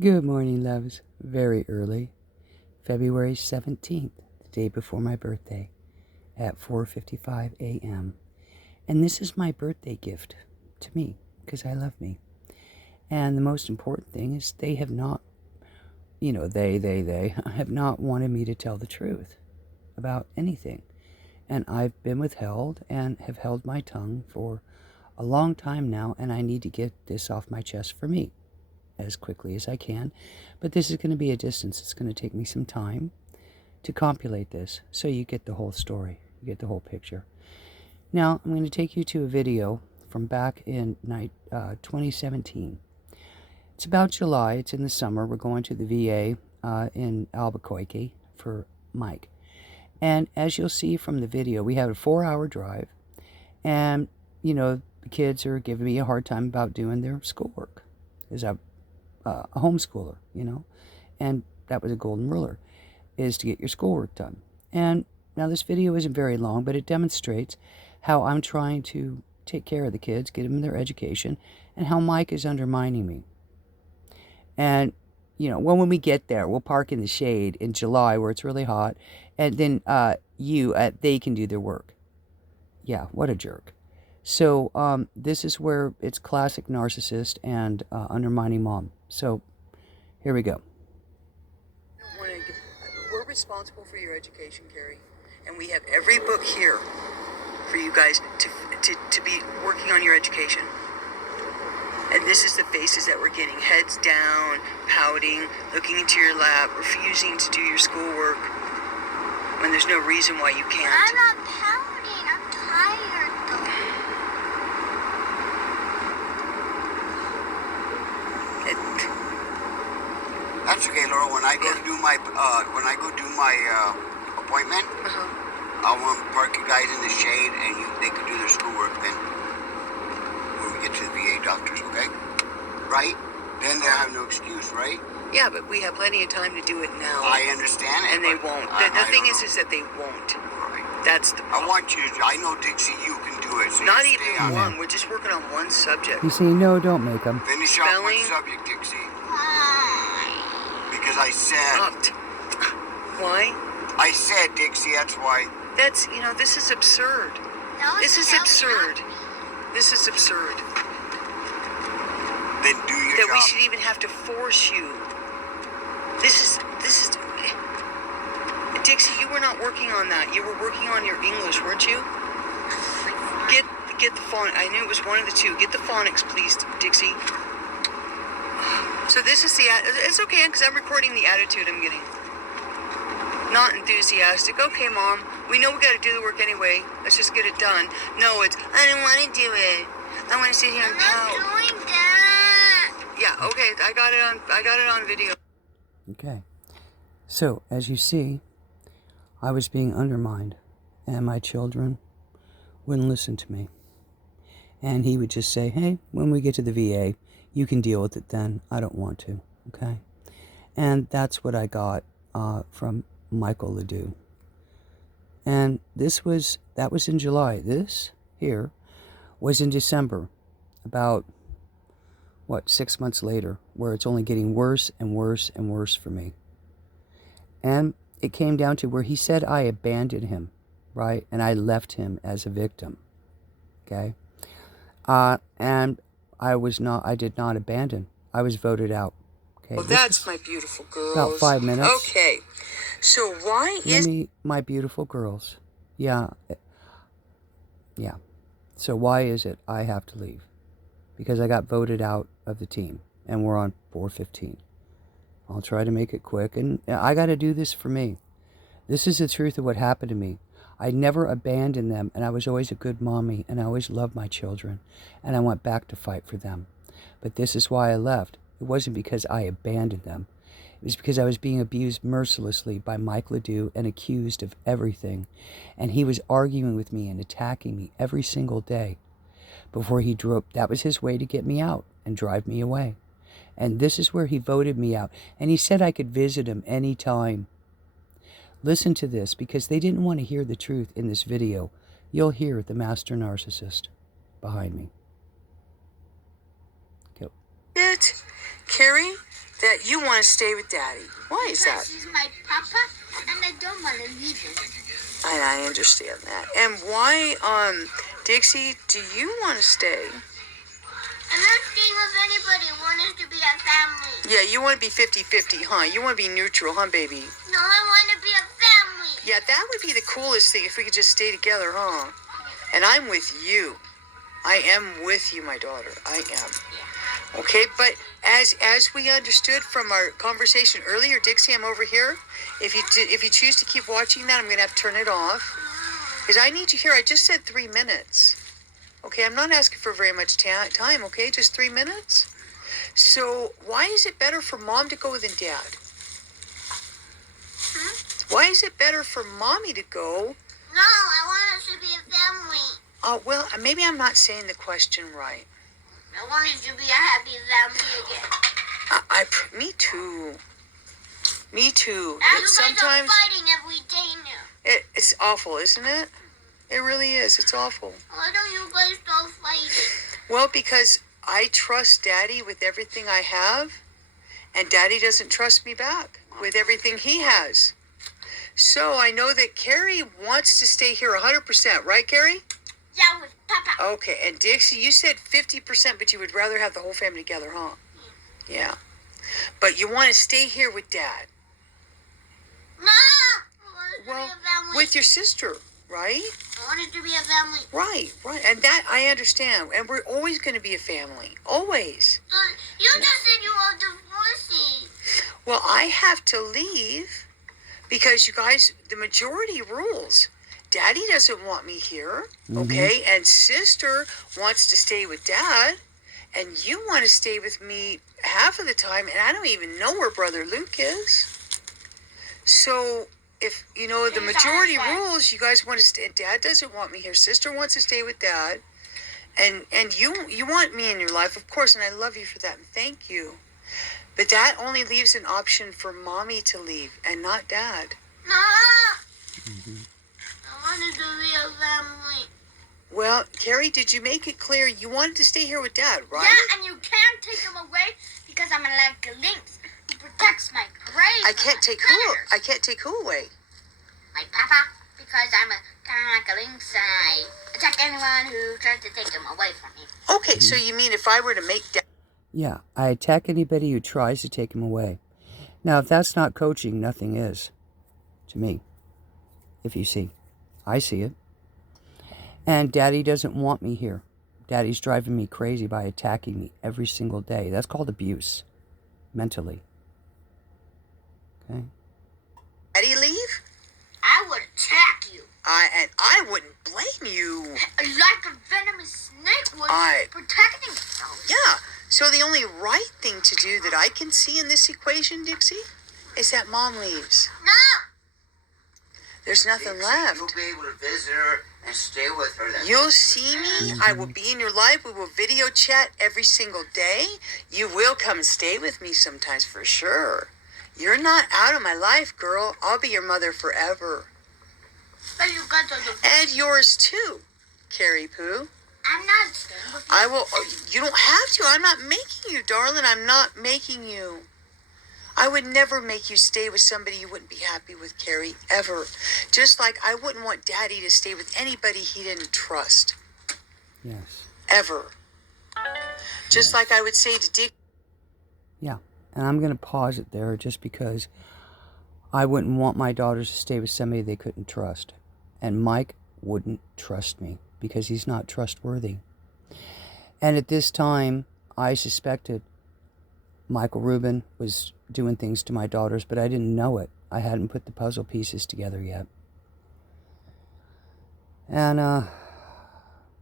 Good morning, loves. Very early, February 17th, the day before my birthday, at 4:55 a.m. And this is my birthday gift to me, because I love me. And the most important thing is they have not, they have not wanted me to tell the truth about anything. And I've been withheld and have held my tongue for a long time now, and I need to get this off my chest for me as quickly as I can. But this is going to be a distance. It's going to take me some time to compilate this so you get the whole story, you get the whole picture. Now, I'm going to take you to a video from back in 2017. It's about July. It's in the summer. We're going to the VA in Albuquerque for Mike. And as you'll see from the video, we have a 4-hour drive. And, the kids are giving me a hard time about doing their schoolwork. As a homeschooler, and that was a golden ruler, is to get your schoolwork done. And now this video isn't very long, but it demonstrates how I'm trying to take care of the kids, get them their education, and how Mike is undermining me. And, when we get there, we'll park in the shade in July where it's really hot, and then they can do their work. Yeah, what a jerk. So this is where it's classic narcissist and undermining mom. So here we go. We're responsible for your education, Carrie, and we have every book here for you guys to be working on your education. And this is the faces that we're getting: heads down, pouting, looking into your lap, refusing to do your schoolwork when there's no reason why you can't. I'm not pouting. I'm tired though. That's okay, Laura. When I go to do my appointment, I want to park you guys in the shade, and they can do their schoolwork. Then when we get to the VA doctors, okay? Right? Then they have no excuse, right? Yeah, but we have plenty of time to do it now. I understand it, and they won't. The thing is that they won't. Right. That's the problem. I want you to. I know, Dixie, you can do it. So not you even stay on one. it. We're just working on one subject. You see, no, don't make them. Finish off one subject, Dixie. Because I said. Why? I said, Dixie. That's why. That's this is absurd. This is absurd. This is absurd. Then do your that job. We should even have to force you. This is Dixie, you were not working on that. You were working on your English, weren't you? Get the phonics. I knew it was one of the two. Get the phonics, please, Dixie. So this is it's okay, because I'm recording the attitude I'm getting. Not enthusiastic. Okay, Mom, we know we got to do the work anyway. Let's just get it done. No, it's, I don't want to do it. I want to sit here and pout. I'm not doing that. Yeah, okay, I got it on video. Okay. So, as you see, I was being undermined, and my children wouldn't listen to me. And he would just say, hey, when we get to the VA, you can deal with it then. I don't want to, okay? And that's what I got from Michael Ledoux. And that was in July. This here was in December, about, 6 months later, where it's only getting worse and worse and worse for me. And it came down to where he said I abandoned him, right? And I left him as a victim, okay? And I did not abandon. I was voted out, okay? Well, that's my beautiful girls. About 5 minutes. Okay. So why is... my beautiful girls. Yeah. So why is it I have to leave? Because I got voted out of the team, and we're on 4:15. I'll try to make it quick, and I got to do this for me. This is the truth of what happened to me. I never abandoned them, and I was always a good mommy, and I always loved my children, and I went back to fight for them. But this is why I left. It wasn't because I abandoned them. It was because I was being abused mercilessly by Mike Ledoux and accused of everything. And he was arguing with me and attacking me every single day before he drove. That was his way to get me out and drive me away. And this is where he voted me out. And he said I could visit him anytime. Listen to this, because they didn't want to hear the truth in this video. You'll hear the master narcissist behind me. Go. Carrie, that you want to stay with Daddy. Why is that? Because he's my papa, and I don't want to leave him. And I understand that. And why, Dixie, do you want to stay? I'm not staying with anybody. I want us to be a family. Yeah, you want to be 50-50, huh? You want to be neutral, huh, baby? No, I want to be a family. Yeah, that would be the coolest thing if we could just stay together, huh? And I'm with you. I am with you, my daughter. I am. Okay, but as we understood from our conversation earlier, Dixie, I'm over here. If you choose to keep watching that, I'm going to have to turn it off. Because I need you here. I just said 3 minutes. Okay, I'm not asking for very much time, okay? Just 3 minutes. So why is it better for Mom to go than Dad? Why is it better for Mommy to go? No, I want us to be a family. Well, maybe I'm not saying the question right. I want us to be a happy family again. Me too. Me too. And you guys are fighting every day now. It's awful, isn't it? It really is. It's awful. Why don't you guys stop fighting? Well, because I trust Daddy with everything I have, and Daddy doesn't trust me back with everything he has. So I know that Carrie wants to stay here 100%, right, Carrie? Yeah, with Papa. Okay, and Dixie, you said 50%, but you would rather have the whole family together, huh? Yeah. But you want to stay here with Dad. No! I want us to Well, be a family. with your sister, right? I want us to be a family. Right. And that I understand. And we're always going to be a family. Always. You just said you were divorcing. Well, I have to leave because you guys, the majority rules. Daddy doesn't want me here, okay? And sister wants to stay with Dad, and you want to stay with me half of the time, and I don't even know where Brother Luke is. So, if, the majority rules, you guys want to stay. Dad doesn't want me here. Sister wants to stay with Dad, and you want me in your life, of course, and I love you for that, and thank you. But that only leaves an option for Mommy to leave, and not Dad. No! I wanted to be a family. Well, Carrie, did you make it clear you wanted to stay here with Dad, right? Yeah, and you can't take him away because I'm like a lynx who protects my prey. I can't take who away? My papa, because I'm kind of like a lynx and I attack anyone who tries to take him away from me. Okay, so you mean if I were to make Dad... Yeah, I attack anybody who tries to take him away. Now, if that's not coaching, nothing is. To me. If you see. I see it. And Daddy doesn't want me here. Daddy's driving me crazy by attacking me every single day. That's called abuse. Mentally. Okay? Daddy leave? I would attack you. And I wouldn't blame you. Like a venomous snake would protecting itself. Yeah, so the only right thing to do that I can see in this equation, Dixie, is that Mom leaves. No! There's nothing left. You'll be able to visit her and stay with her. You'll see me. I will be in your life. We will video chat every single day. You will come and stay with me sometimes for sure. You're not out of my life, girl. I'll be your mother forever. But you got to And yours too, Carrie Pooh. I'm not staying with you. I will. You don't have to. I'm not making you, darling. I'm not making you. I would never make you stay with somebody you wouldn't be happy with, Carrie, ever. Just like I wouldn't want Daddy to stay with anybody he didn't trust. Yes. Ever. Just like I would say to Dick. Yeah. And I'm going to pause it there just because I wouldn't want my daughters to stay with somebody they couldn't trust. And Mike wouldn't trust me because he's not trustworthy. And at this time, I suspected Michael Rubin was doing things to my daughters, but I didn't know it. I hadn't put the puzzle pieces together yet. And,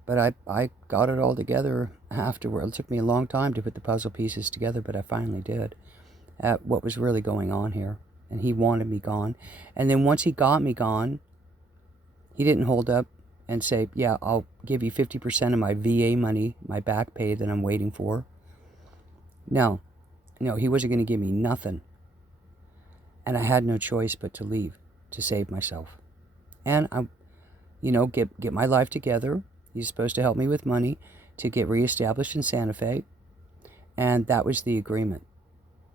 but I got it all together afterward. It took me a long time to put the puzzle pieces together, but I finally did. At what was really going on here. And he wanted me gone. And then once he got me gone, he didn't hold up and say, yeah, I'll give you 50% of my VA money, my back pay that I'm waiting for. No, he wasn't going to give me nothing. And I had no choice but to leave, to save myself. And I, get my life together. He's supposed to help me with money to get reestablished in Santa Fe. And that was the agreement.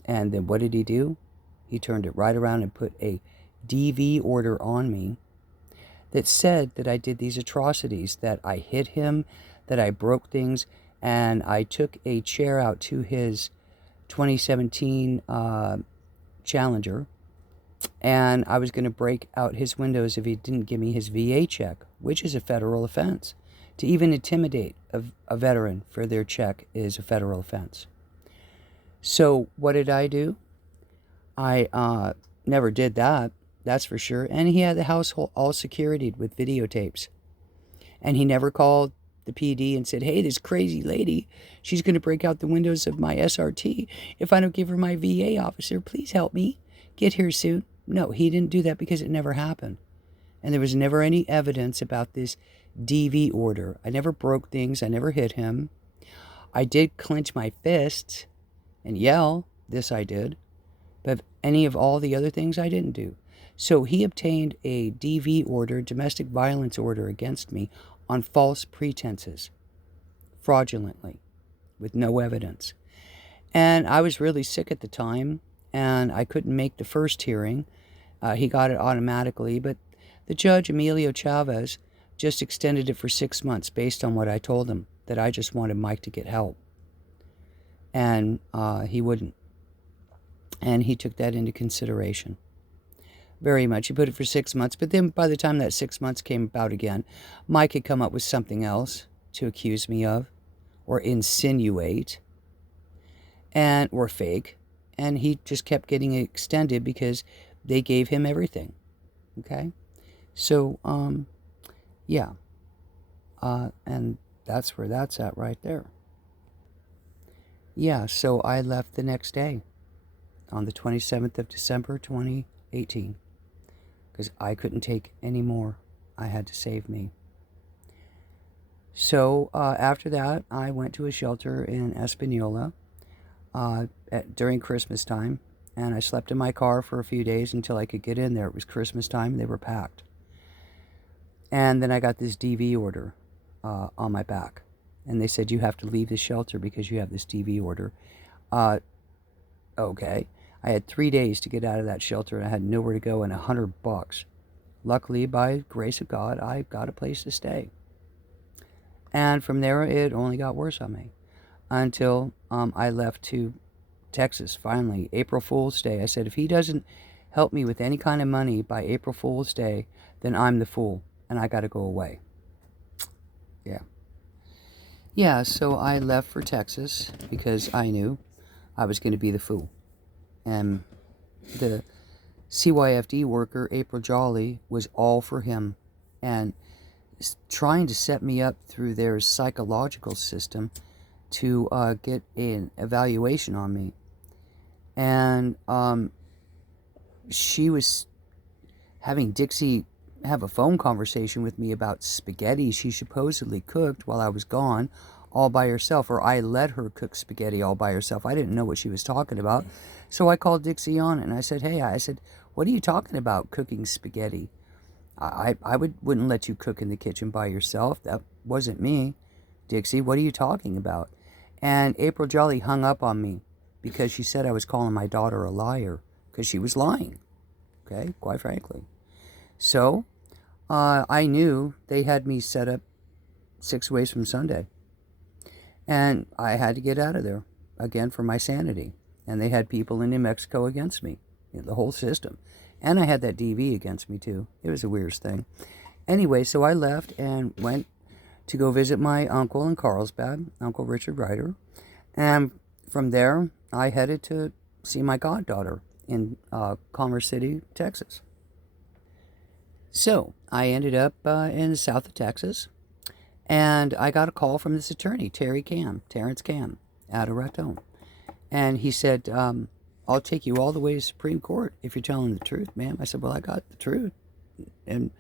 And then what did he do? He turned it right around and put a DV order on me that said that I did these atrocities, that I hit him, that I broke things, and I took a chair out to his 2017 Challenger, and I was going to break out his windows if he didn't give me his VA check, which is a federal offense. To even intimidate a veteran for their check is a federal offense. So what did I do? I never did that, that's for sure. And he had the house all securityed with videotapes. And he never called the PD and said, hey, this crazy lady, she's going to break out the windows of my SRT. If I don't give her my VA officer, please help me get here soon. No, he didn't do that because it never happened. And there was never any evidence about this DV order. I never broke things. I never hit him. I did clench my fists and yell. This I did. But any of all the other things I didn't do. So he obtained a DV order, domestic violence order, against me on false pretenses, fraudulently, with no evidence. And I was really sick at the time, and I couldn't make the first hearing. He got it automatically, but the judge, Emilio Chavez, just extended it for 6 months based on what I told him, that I just wanted Mike to get help. And he wouldn't. And he took that into consideration very much. He put it for 6 months, but then by the time that 6 months came about again, Mike had come up with something else to accuse me of, or insinuate, or fake, and he just kept getting extended because they gave him everything. Okay? So, yeah. And that's where that's at right there. Yeah, so I left the next day on the 27th of December, 2018, because I couldn't take any more. I had to save me. So after that, I went to a shelter in Espanola during Christmas time, and I slept in my car for a few days until I could get in there. It was Christmas time, they were packed. And then I got this DV order on my back, and they said, you have to leave the shelter because you have this DV order. Okay. I had 3 days to get out of that shelter, and I had nowhere to go and $100. Luckily, by grace of God, I got a place to stay. And from there, it only got worse on me until I left to Texas, finally, April Fool's Day. I said, if he doesn't help me with any kind of money by April Fool's Day, then I'm the fool, and I got to go away. Yeah. Yeah, so I left for Texas because I knew I was going to be the fool. And the CYFD worker, April Jolly, was all for him and trying to set me up through their psychological system to get an evaluation on me. And she was having Dixie have a phone conversation with me about spaghetti she supposedly cooked while I was gone all by herself, or I let her cook spaghetti all by herself. I didn't know what she was talking about. So I called Dixie on and I said, hey, what are you talking about, cooking spaghetti? I wouldn't let you cook in the kitchen by yourself. That wasn't me. Dixie, what are you talking about? And April Jolly hung up on me because she said I was calling my daughter a liar because she was lying. Okay, quite frankly. So I knew they had me set up 6 ways from Sunday. And I had to get out of there, again, for my sanity. And they had people in New Mexico against me, the whole system. And I had that DV against me, too. It was the weirdest thing. Anyway, so I left and went to go visit my uncle in Carlsbad, Uncle Richard Ryder. And from there, I headed to see my goddaughter in Commerce City, Texas. So I ended up in the south of Texas. And I got a call from this attorney, Terrence Cam, out of Raton. And he said, I'll take you all the way to Supreme Court if you're telling the truth, ma'am. I said, well, I got the truth. And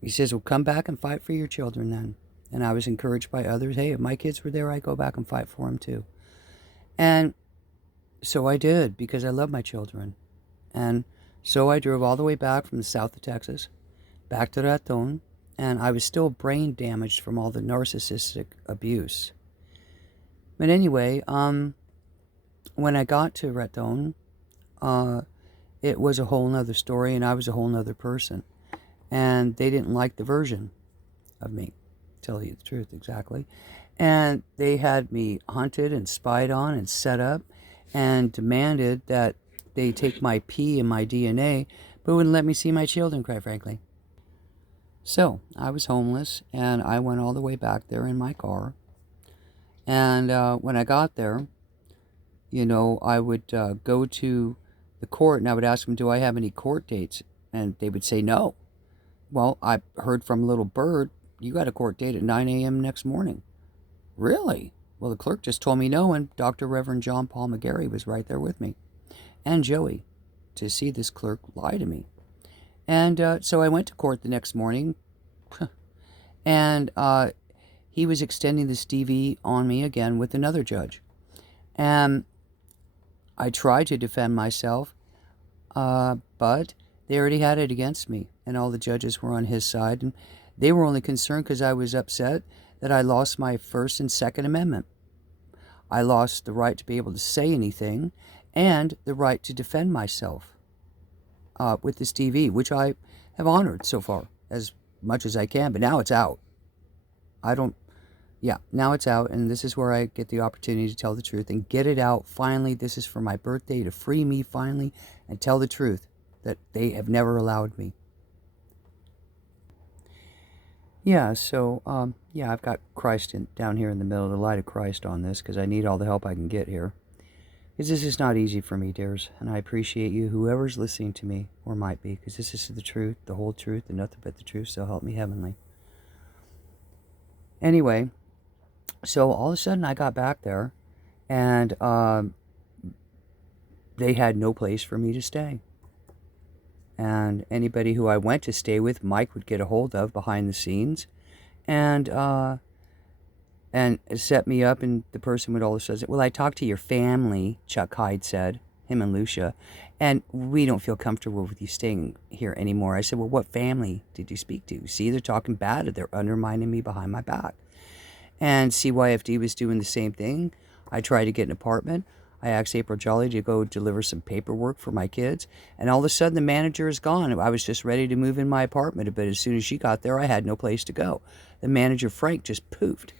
he says, well, come back and fight for your children then. And I was encouraged by others. Hey, if my kids were there, I'd go back and fight for them too. And so I did, because I love my children. And so I drove all the way back from the south of Texas, back to Raton. And I was still brain damaged from all the narcissistic abuse. But anyway, when I got to Raton, uh, it was a whole nother story, and I was a whole nother person. And they didn't like the version of me, tell you the truth, exactly. And they had me hunted and spied on and set up and demanded that they take my pee and my DNA, but wouldn't let me see my children, quite frankly. So I was homeless, and I went all the way back there in my car. And when I got there, I would go to the court and I would ask them, do I have any court dates? And they would say no. Well, I heard from Little Bird, you got a court date at 9 a.m. next morning. Really? Well, the clerk just told me no, and Dr. Reverend John Paul McGarry was right there with me. And Joey, to see this clerk lie to me. And so I went to court the next morning, and he was extending this DV on me again with another judge. And I tried to defend myself, but they already had it against me, and all the judges were on his side, and they were only concerned because I was upset that I lost my First and Second Amendment. I lost the right to be able to say anything and the right to defend myself with this DV, which I have honored so far as much as I can, but now it's out. Now it's out, and this is where I get the opportunity to tell the truth and get it out finally. This is for my birthday, to free me finally and tell the truth that they have never allowed me. Yeah, so, I've got Christ down here in the middle, the light of Christ on this, because I need all the help I can get here. Because this is not easy for me, dears, and I appreciate you, whoever's listening to me, or might be, because this is the truth, the whole truth, and nothing but the truth, so help me heavenly. Anyway, so all of a sudden I got back there, and they had no place for me to stay. And anybody who I went to stay with, Mike would get a hold of behind the scenes, and set me up, and the person would always say, well, I talked to your family, Chuck Hyde said, him and Lucia, and we don't feel comfortable with you staying here anymore. I said, well, what family did you speak to? See, they're talking bad, they're undermining me behind my back. And CYFD was doing the same thing. I tried to get an apartment. I asked April Jolly to go deliver some paperwork for my kids, and all of a sudden the manager is gone. I was just ready to move in my apartment, but as soon as she got there, I had no place to go. The manager, Frank, just poofed,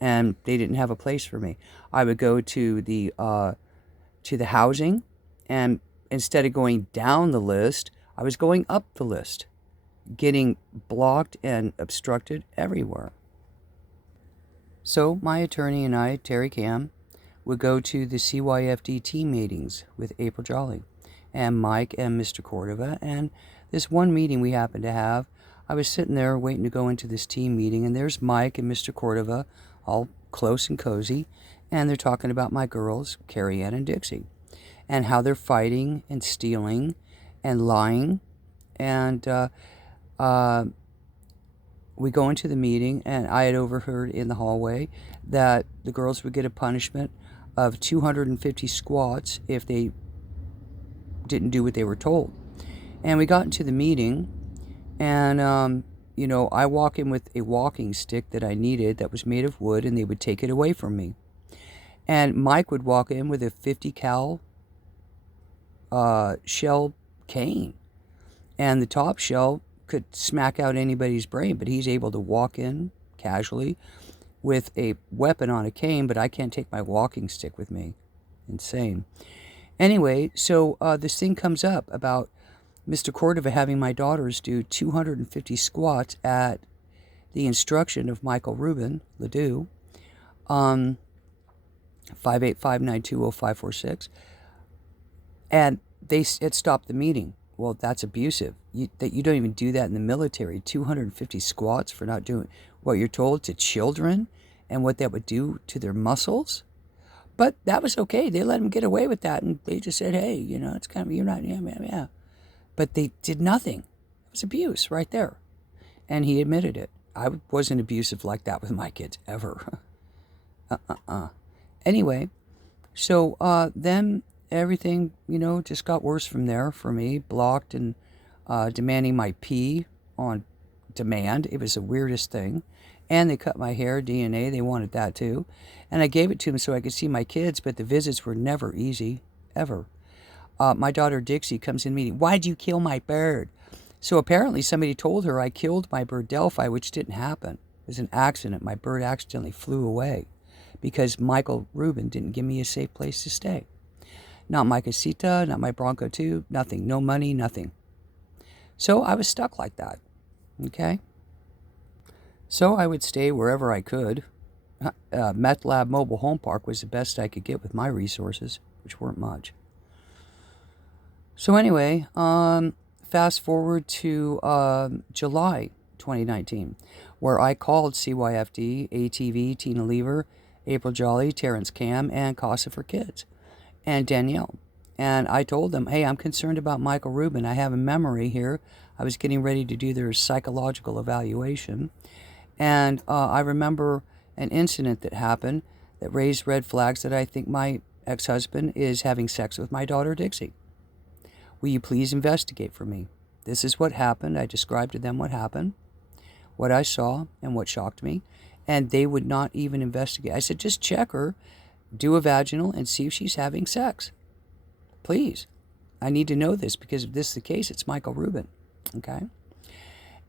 and they didn't have a place for me. I would go to the housing, and instead of going down the list, I was going up the list, getting blocked and obstructed everywhere. So my attorney and I, Terry Cam, would go to the CYFD team meetings with April Jolly and Mike and Mr. Cordova. And this one meeting we happened to have, I was sitting there waiting to go into this team meeting, and there's Mike and Mr. Cordova, all close and cozy, and they're talking about my girls, Carrie Ann and Dixie, and how they're fighting and stealing and lying. And we go into the meeting, and I had overheard in the hallway that the girls would get a punishment of 250 squats if they didn't do what they were told. And we got into the meeting, and I walk in with a walking stick that I needed that was made of wood, and they would take it away from me. And Mike would walk in with a 50 cal shell cane, and the top shell could smack out anybody's brain, but he's able to walk in casually with a weapon on a cane, but I can't take my walking stick with me. Insane. Anyway, so this thing comes up about Mr. Cordova having my daughters do 250 squats at the instruction of Michael Rubin, Ledoux, 585-920-546, and it stopped the meeting. Well, that's abusive. You don't even do that in the military. 250 squats for not doing what you're told to children and what that would do to their muscles. But that was okay. They let them get away with that, and they just said, hey, it's kind of, you're not, yeah. But they did nothing. It was abuse right there. And he admitted it. I wasn't abusive like that with my kids, ever. Anyway, so then everything, just got worse from there for me. Blocked and demanding my pee on demand. It was the weirdest thing. And they cut my hair, DNA, they wanted that too. And I gave it to them so I could see my kids, but the visits were never easy, ever. My daughter Dixie comes in meeting. Why'd you kill my bird? So apparently somebody told her I killed my bird Delphi, which didn't happen. It was an accident. My bird accidentally flew away because Michael Rubin didn't give me a safe place to stay. Not my casita, not my Bronco 2, nothing. No money, nothing. So I was stuck like that. Okay? So I would stay wherever I could. Meth Lab Mobile Home Park was the best I could get with my resources, which weren't much. So anyway, fast forward to July 2019, where I called CYFD, ATV, Tina Lever, April Jolly, Terrence Cam, and Casa for Kids, and Danielle. And I told them, hey, I'm concerned about Michael Rubin. I have a memory here. I was getting ready to do their psychological evaluation. And I remember an incident that happened that raised red flags that I think my ex-husband is having sex with my daughter, Dixie. Will you please investigate for me? This is what happened. I described to them what happened, what I saw, and what shocked me. And they would not even investigate. I said, just check her, do a vaginal, and see if she's having sex. Please. I need to know this because if this is the case, it's Michael Rubin. Okay?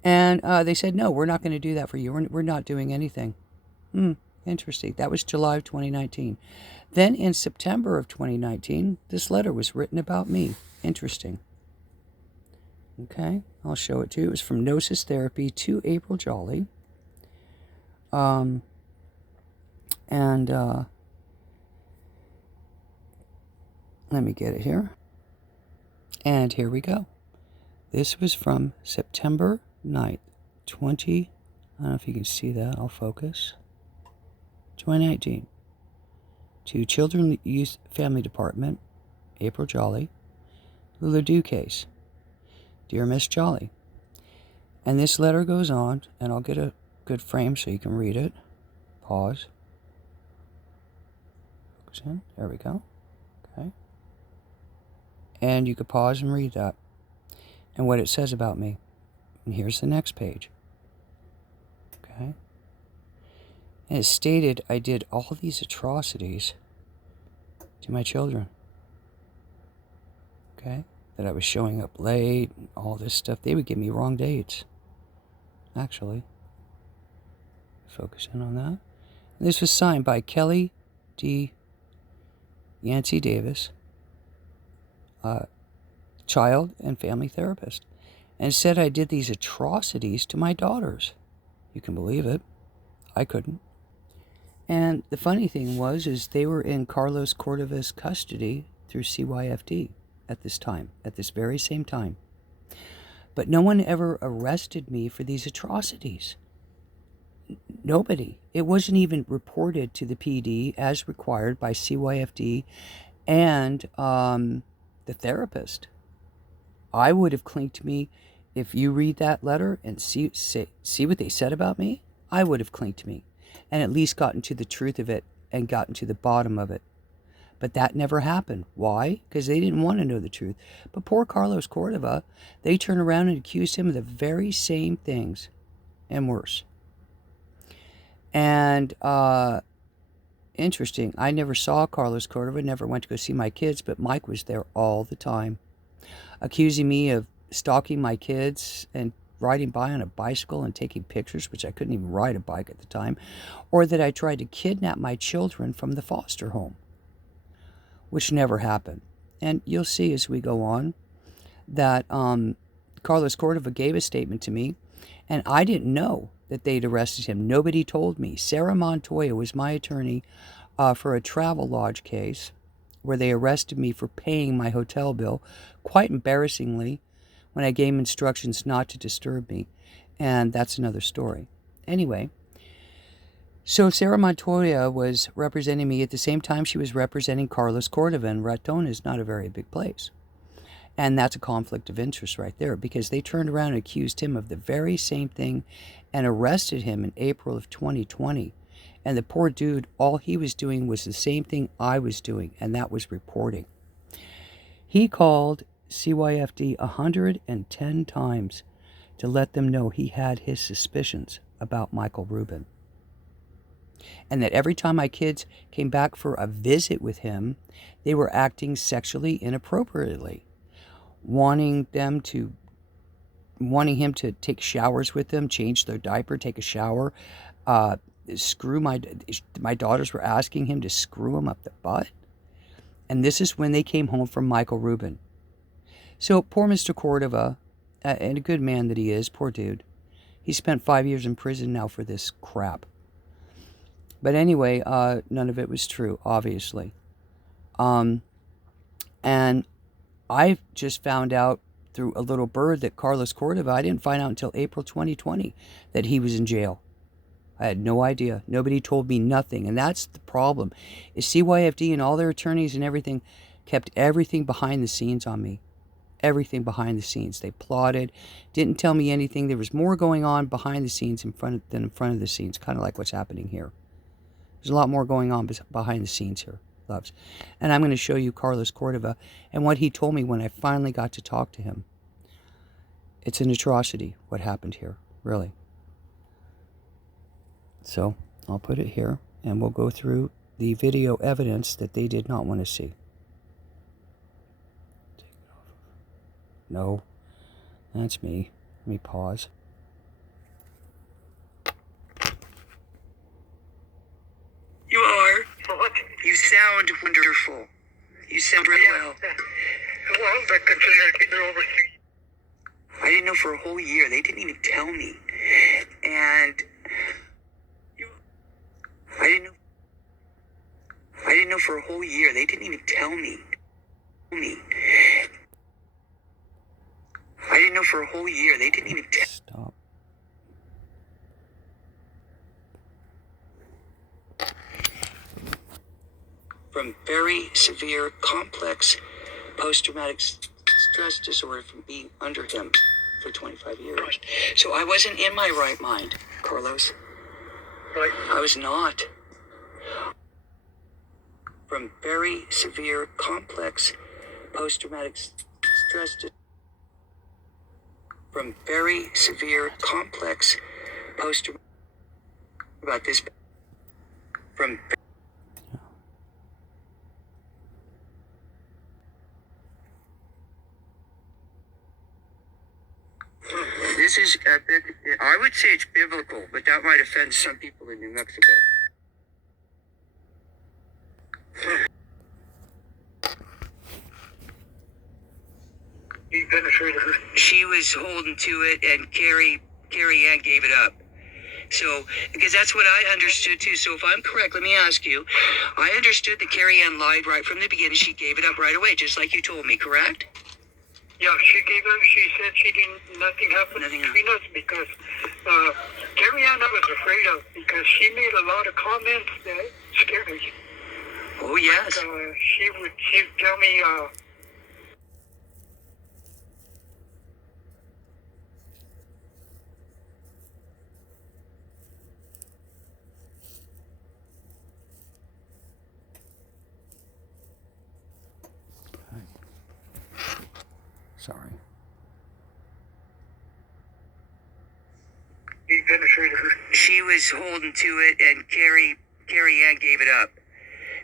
And they said, no, we're not going to do that for you. We're not doing anything. Interesting. That was July of 2019. Then in September of 2019, this letter was written about me. Interesting. Okay, I'll show it to you. It was from Gnosis Therapy to April Jolly. Let me get it here. And here we go. This was from September 9th, I don't know if you can see that. I'll focus. 2019. To Children, Youth, Family Department, April Jolly. The Ledoux case. Dear Miss Jolly. And this letter goes on, and I'll get a good frame so you can read it. Pause. Focus in. There we go. Okay. And you could pause and read that. And what it says about me. And here's the next page. Okay. And it stated I did all these atrocities to my children. Okay? That I was showing up late and all this stuff. They would give me wrong dates. Actually. Focus in on that. And this was signed by Kelly D. Yancey Davis, child and family therapist, and said I did these atrocities to my daughters. You can believe it. I couldn't. And the funny thing is they were in Carlos Cordova's custody through CYFD at this time, at this very same time. But no one ever arrested me for these atrocities. Nobody. It wasn't even reported to the PD as required by CYFD and the therapist. I would have clinked me if you read that letter and see what they said about me. I would have clinked me and at least gotten to the truth of it and gotten to the bottom of it. But that never happened. Why? Because they didn't want to know the truth. But poor Carlos Cordova, they turned around and accused him of the very same things and worse. And interesting, I never saw Carlos Cordova, never went to go see my kids, but Mike was there all the time, accusing me of stalking my kids and riding by on a bicycle and taking pictures, which I couldn't even ride a bike at the time, or that I tried to kidnap my children from the foster home, which never happened. And you'll see as we go on that Carlos Cordova gave a statement to me, and I didn't know that they'd arrested him. Nobody told me. Sarah Montoya was my attorney for a travel lodge case where they arrested me for paying my hotel bill, quite embarrassingly, when I gave instructions not to disturb me. And that's another story. Anyway, so Sarah Montoya was representing me at the same time she was representing Carlos Cordova, and Raton is not a very big place. And that's a conflict of interest right there, because they turned around and accused him of the very same thing and arrested him in April of 2020. And the poor dude, all he was doing was the same thing I was doing, and that was reporting. He called CYFD 110 times to let them know he had his suspicions about Michael Rubin. And that every time my kids came back for a visit with him, they were acting sexually inappropriately, wanting him to take showers with them, change their diaper, take a shower, screw my daughters were asking him to screw them up the butt. And this is when they came home from Michael Rubin. So poor Mr. Cordova, and a good man that he is, poor dude, he spent 5 years in prison now for this crap. But anyway, none of it was true, obviously. And I just found out through a little bird that Carlos Cordova, I didn't find out until April 2020 that he was in jail. I had no idea. Nobody told me nothing. And that's the problem. Is CYFD and all their attorneys and everything kept everything behind the scenes on me. Everything behind the scenes. They plotted, didn't tell me anything. There was more going on behind the scenes than in front of the scenes, kind of like what's happening here. There's a lot more going on behind the scenes here, loves. And I'm going to show you Carlos Cordova and what he told me when I finally got to talk to him. It's an atrocity what happened here, really. So I'll put it here and we'll go through the video evidence that they did not want to see. No, that's me. Let me pause. You are. What? You sound wonderful. You sound really well. Well, that considering they're overseas. I didn't know for a whole year. They didn't even tell me. And I didn't know for a whole year. They didn't even tell me. I didn't know for a whole year. They didn't even tell. Stop. From very severe, complex post-traumatic stress disorder from being under him for 25 years. Right. So I wasn't in my right mind, Carlos. Right. I was not. From very severe, complex post-traumatic stress disorder. From very severe, complex post-traumatic about this. From this is, I would say it's biblical, but that might offend some people in New Mexico. You penetrated her. She was holding to it, and Carrie Ann gave it up. So, because that's what I understood too. So if I'm correct, let me ask you. I understood that Carrie Ann lied right from the beginning. She gave it up right away, just like you told me, correct? Yeah, she said she didn't, nothing happened between us because Carrie Ann I was afraid of because she made a lot of comments that scared me. Oh, yes. Like, she'd tell me, Sorry. you penetrated her. She was holding to it, and Carrie Ann gave it up.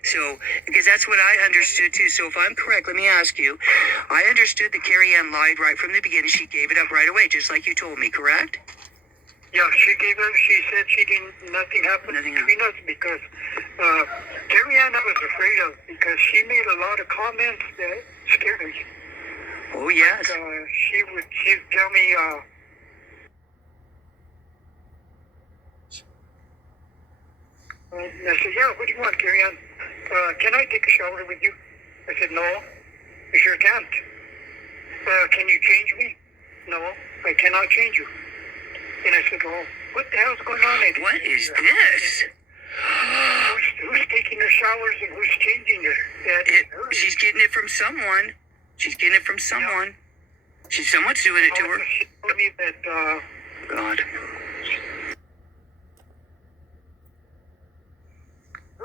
So, because that's what I understood too. So if I'm correct, let me ask you. I understood that Carrie Ann lied right from the beginning. She gave it up right away, just like you told me, correct? Yeah, she said she didn't, nothing happened between us because Carrie Ann I was afraid of because she made a lot of comments that scared me. Oh, yes. Like, she'd tell me, I said, yeah, what do you want, Carrie Ann? Can I take a shower with you? I said, no, I sure can't. Can you change me? No, I cannot change you. And I said, oh, what the hell's going on? What is this? Who's taking her showers and who's changing her? She's getting it from someone. She's getting it from someone. Someone's doing it to her. She told me that, God.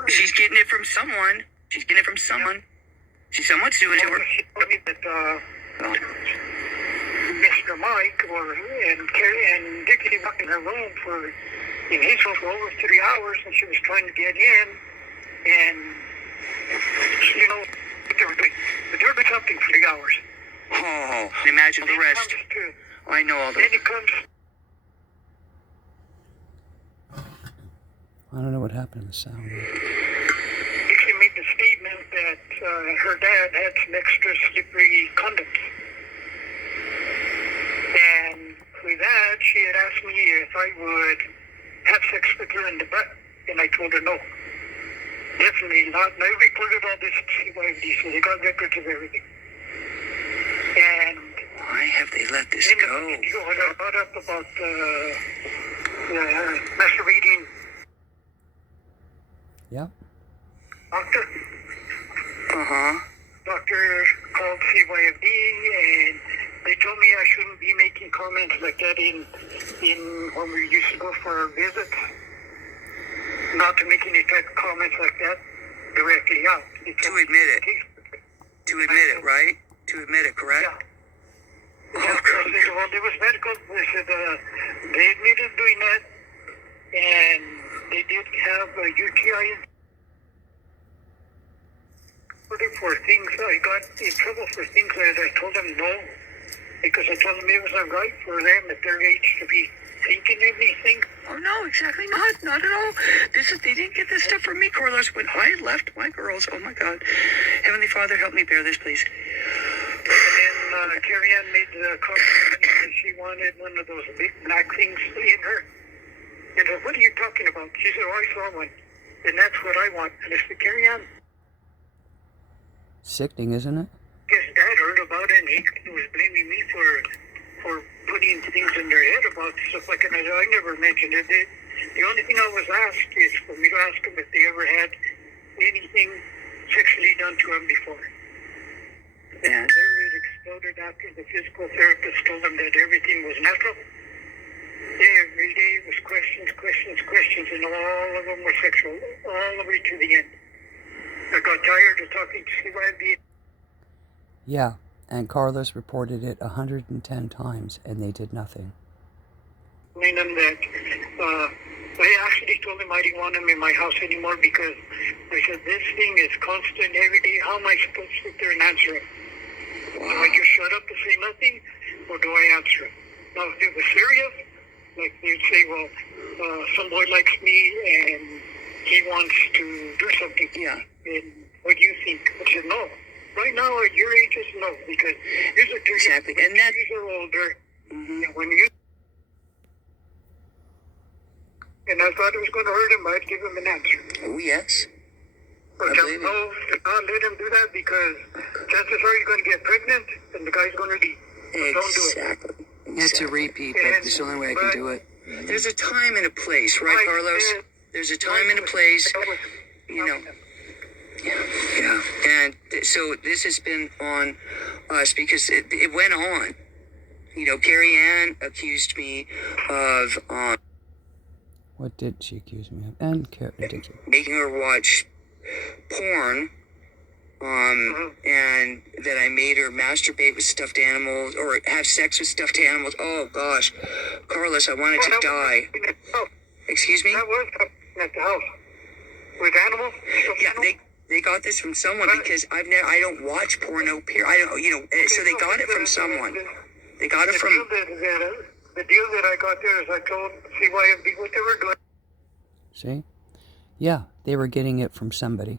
She's getting it from someone. She's getting it from someone. Someone's doing it to her. She told me that, God. Mr. Mike and Dickie walked in her room in his room for over 3 hours, and she was trying to get in, and you know what they were doing. But they were doing something for 3 hours. Oh, imagine the rest. I know all Then the. it comes. I don't know what happened to the sound. Dixie made the statement that her dad had some extra slippery condoms. And with that, she had asked me if I would have sex with her in the butt, and I told her no. Definitely not. And I recorded all this at CYFD, so they got records of everything. And Why have they let this then go? you know, when I brought up about masturbating Yeah. doctor, Uh-huh. doctor called CYFD, and they told me I shouldn't be making comments like that in when we used to go for our visits. Not to make any type of comments like that directly out. To admit it. To admit it, right? To admit it, correct? Yeah. I said, well, there was medical. They said they admitted doing that, and they did have a UTI for things. I got in trouble for things that I told them no, because I told them it was not right for them at their age to be thinking anything. Oh no, exactly not at all. They didn't get this stuff from me, Carlos. When I left my girls, oh my God, Heavenly Father, help me bear this, please. And then Carrie Ann made the comment that she wanted one of those big black things in her. And I said, what are you talking about? She said, oh, I saw one, and that's what I want. And I said, Carrie Ann, Sickening, isn't it? his dad heard about it, and he was blaming me for putting things in their head about stuff like that. I never mentioned it. The only thing I was asked is for me to ask them if they ever had anything sexually done to them before. And There it exploded after the physical therapist told them that everything was natural. Every day it was questions, and all of them were sexual, all the way to the end. I got tired of talking to CYB. Yeah, and Carlos reported it 110 times, and they did nothing. Telling them that I actually told them I didn't want them in my house anymore because I said, this thing is constant every day. How am I supposed to sit there and answer it? Do I just shut up and say nothing, or do I answer it? Now, if it was serious, like you'd say, well, some boy likes me and he wants to do something. yeah, And what do you think? I said, no. Right now, at your age, it's no, because these are two Exactly, years, and that- years are older. Mhm. And when you and I thought it was going to hurt him, I'd give him an answer. oh yes. But I just believe no, do not let him do that because chances are you're going to get pregnant and the guy's going to leave. So don't do it. Exactly. It's a repeat, but it's the only way I can do it. There's a time and a place, right, Carlos? There's a time and a place, you know. Yeah. And so this has been on us because it went on. You know, Carrie Ann accused me of What did she accuse me of? And Dickie. making her watch porn, and that I made her masturbate with stuffed animals or have sex with stuffed animals. Oh gosh, Carlos, I wanted to die. Excuse me? That was at the house with animals. Yeah, they got this from someone because I don't watch porno. I don't, you know. So they got it from someone. They got it from. The deal that I got there is I told CYMB what they were doing. See? Yeah, they were getting it from somebody.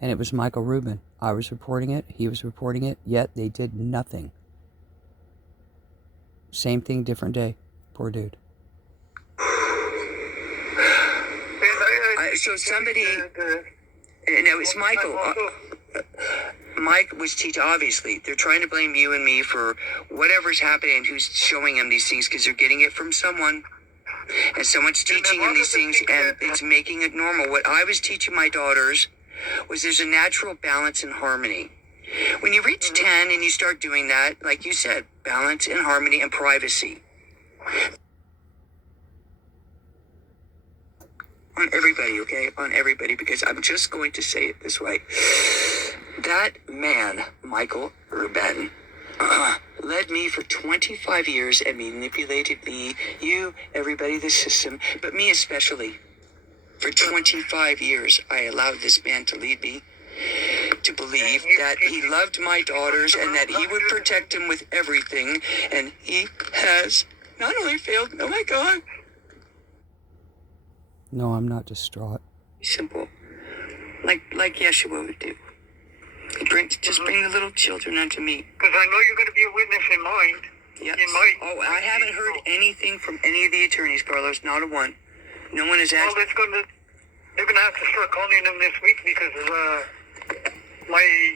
And it was Michael Rubin. I was reporting it, he was reporting it, yet they did nothing. Same thing, different day. Poor dude. So somebody, and it was Michael. Mike was teaching, obviously, they're trying to blame you and me for whatever's happening, who's showing them these things, because they're getting it from someone. And someone's teaching them these things, and it's making it normal. What I was teaching my daughters was there's a natural balance and harmony. When you reach 10 and you start doing that, like you said, balance and harmony and privacy. On everybody, okay? On everybody, because I'm just going to say it this way. That man, Michael Rubin, led me for 25 years and manipulated me, you, everybody, the system, but me especially. For 25 years, I allowed this man to lead me to believe that he loved my daughters and that he would protect them with everything. And he has not only failed, oh my God. No, I'm not distraught. Simple. Like Yeshua would do. Just bring the little children unto me. Because I know you're going to be a witness in mine. Yes. In my, Oh, I haven't heard anything from any of the attorneys, Carlos. Not a one. No one has asked. Well, they're going to have to start calling them this week because my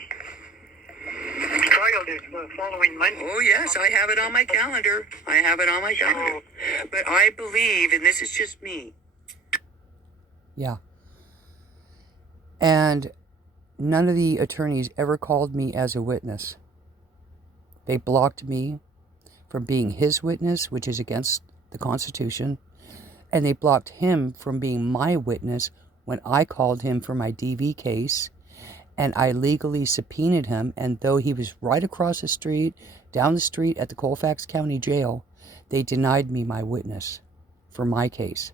trial is following Monday. Oh, yes, I have it on my calendar. But I believe, and this is just me. Yeah. And none of the attorneys ever called me as a witness. They blocked me from being his witness, which is against the Constitution. And they blocked him from being my witness when I called him for my DV case. And I legally subpoenaed him. And though he was right across the street, down the street at the Colfax County Jail, they denied me my witness for my case.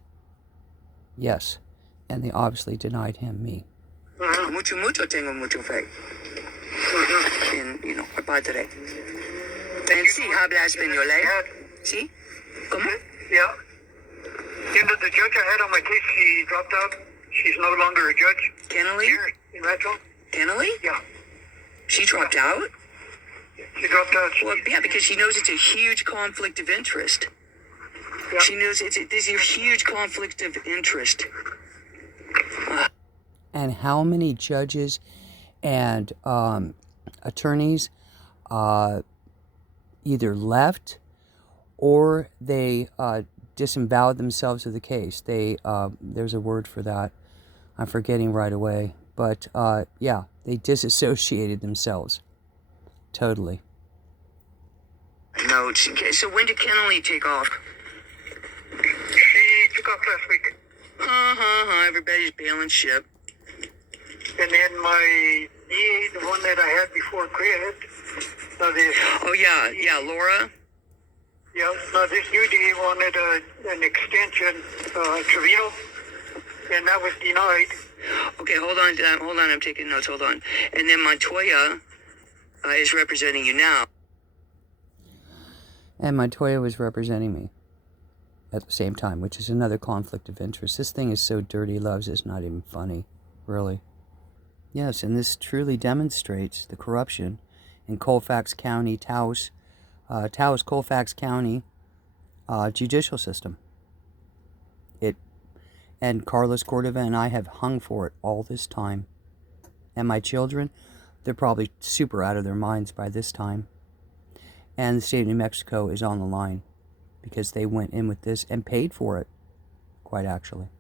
Yes. And they obviously denied him me. Mucho tengo mucho fe. En, Padre. And si habla español, ¿sí? ¿Cómo? Yeah. The judge I had on my case, she dropped out. She's no longer a judge. Kennelly? Here in Metro. Kennelly? Yeah. She dropped out? She dropped out. Well, yeah, because she knows it's a huge conflict of interest. Yeah. She knows there's a huge conflict of interest. And how many judges and attorneys either left or they disemboweled themselves of the case. There's a word for that. I'm forgetting right away. But yeah, they disassociated themselves. Totally. No, so when did Kennelly take off? She took off last week. Everybody's bailing ship. And then my DA, the one that I had before quit, Oh, yeah, Laura? this new DA wanted an extension, Trevino, and that was denied. Okay, hold on, I'm taking notes, hold on. And then Montoya is representing you now. And Montoya was representing me at the same time, which is another conflict of interest. This thing is so dirty, Loves, it's not even funny, really. Yes, and this truly demonstrates the corruption in Colfax County, Toas, Colfax County judicial system. And Carlos Cordova and I have hung for it all this time. And my children, they're probably super out of their minds by this time. And the state of New Mexico is on the line because they went in with this and paid for it, quite actually.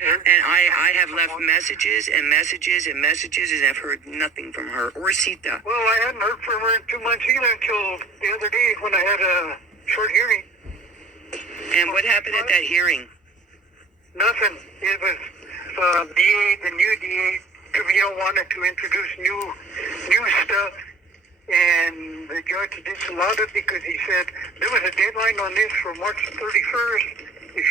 And I have left messages and I've heard nothing from her or Sita. Well, I hadn't heard from her in 2 months either until the other day when I had a short hearing. And what happened at that hearing? Nothing. It was the new DA, Trevino wanted to introduce new stuff, and the judge disallowed it because he said there was a deadline on this for March 31st. If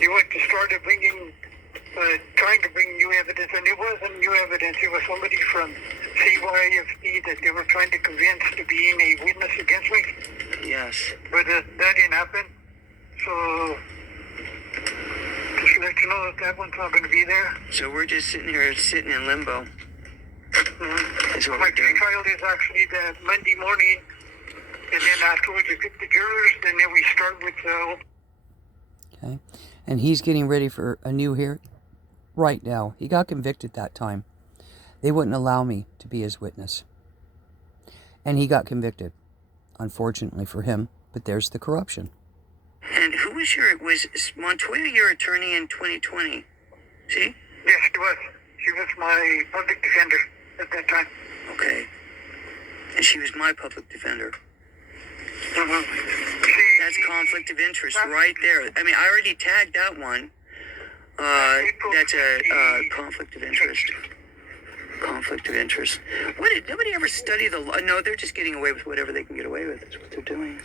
you went to start trying to bring new evidence, and it wasn't new evidence. It was somebody from CYFD that they were trying to convince to being a witness against me. Yes. But that didn't happen. So, just to let you know that one's not going to be there. So we're just sitting in limbo. Mm-hmm. That's what My we're doing. trial is actually that Monday morning, and then afterwards we pick the jurors, and then we start with Okay. And he's getting ready for a new hearing right now. He got convicted that time. They wouldn't allow me to be his witness. And he got convicted, unfortunately for him, but there's the corruption. And was Montoya your attorney in 2020? See? Yes, she was. She was my public defender at that time. Okay. And she was my public defender. Mm-hmm. That's conflict of interest right there. I mean, I already tagged that one. That's a conflict of interest. Conflict of interest. What did nobody ever study the law? No, they're just getting away with whatever they can get away with. That's what they're doing.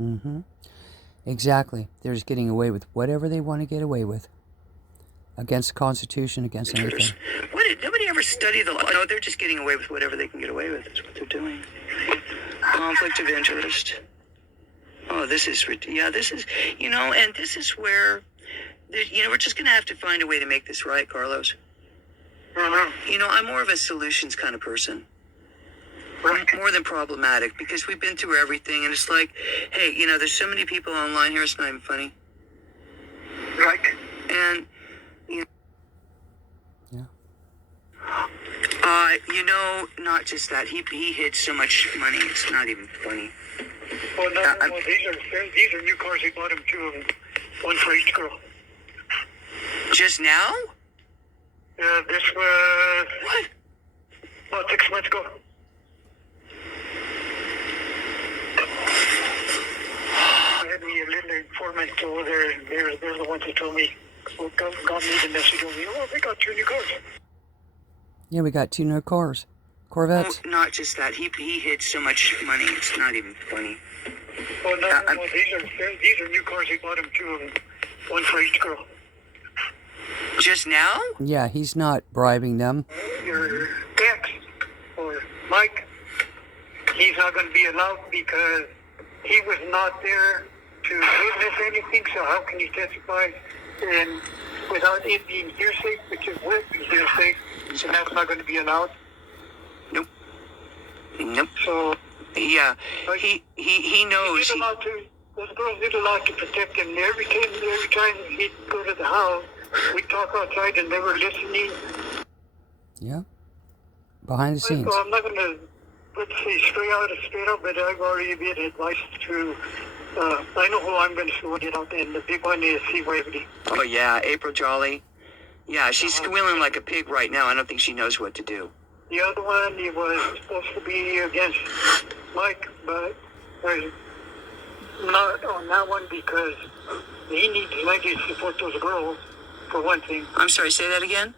Mm-hmm. Exactly. They're just getting away with whatever they want to get away with. Against the Constitution, against anything. What did nobody ever study the law? No, they're just getting away with whatever they can get away with. That's what they're doing. Conflict of interest. Oh, this is, and this is where, we're just going to have to find a way to make this right, Carlos. I'm more of a solutions kind of person. More than problematic, because we've been through everything, and it's like, hey, there's so many people online here, it's not even funny. Right. And, Yeah. not just that, he hid so much money, it's not even funny. Well, no, these are new cars. He bought him 2 of them, one for each girl. Just now? Yeah, this was What? about 6 months ago. I had me a little informant over there, and they're the ones that told me, got me the message over here. Oh, they got 2 new cars. Yeah, we got 2 new cars. Corvettes. Oh, not just that, he hid so much money, it's not even funny. Well, no, these are new cars. He bought him 2 of them, one for each girl. Just now? Yeah, he's not bribing them. Your ex, or Mike, he's not going to be allowed because he was not there to witness anything, so how can he testify? And without it being hearsay, which is with hearsay, so that's not going to be allowed. Nope. So Yeah, he knows. Those girls did a lot to protect him. Every time he'd go to the house, we'd talk outside and they were listening. Yeah. Behind the scenes. So I'm not going to, let's say, straight out, but I've already been advised to, I know who I'm going to sue it out, and the big one is CYFD. Oh yeah, April Jolly. Yeah, she's squealing like a pig right now. I don't think she knows what to do. The other one, he was supposed to be against Mike, but not on that one because he needs money to support those girls, for one thing. I'm sorry, say that again?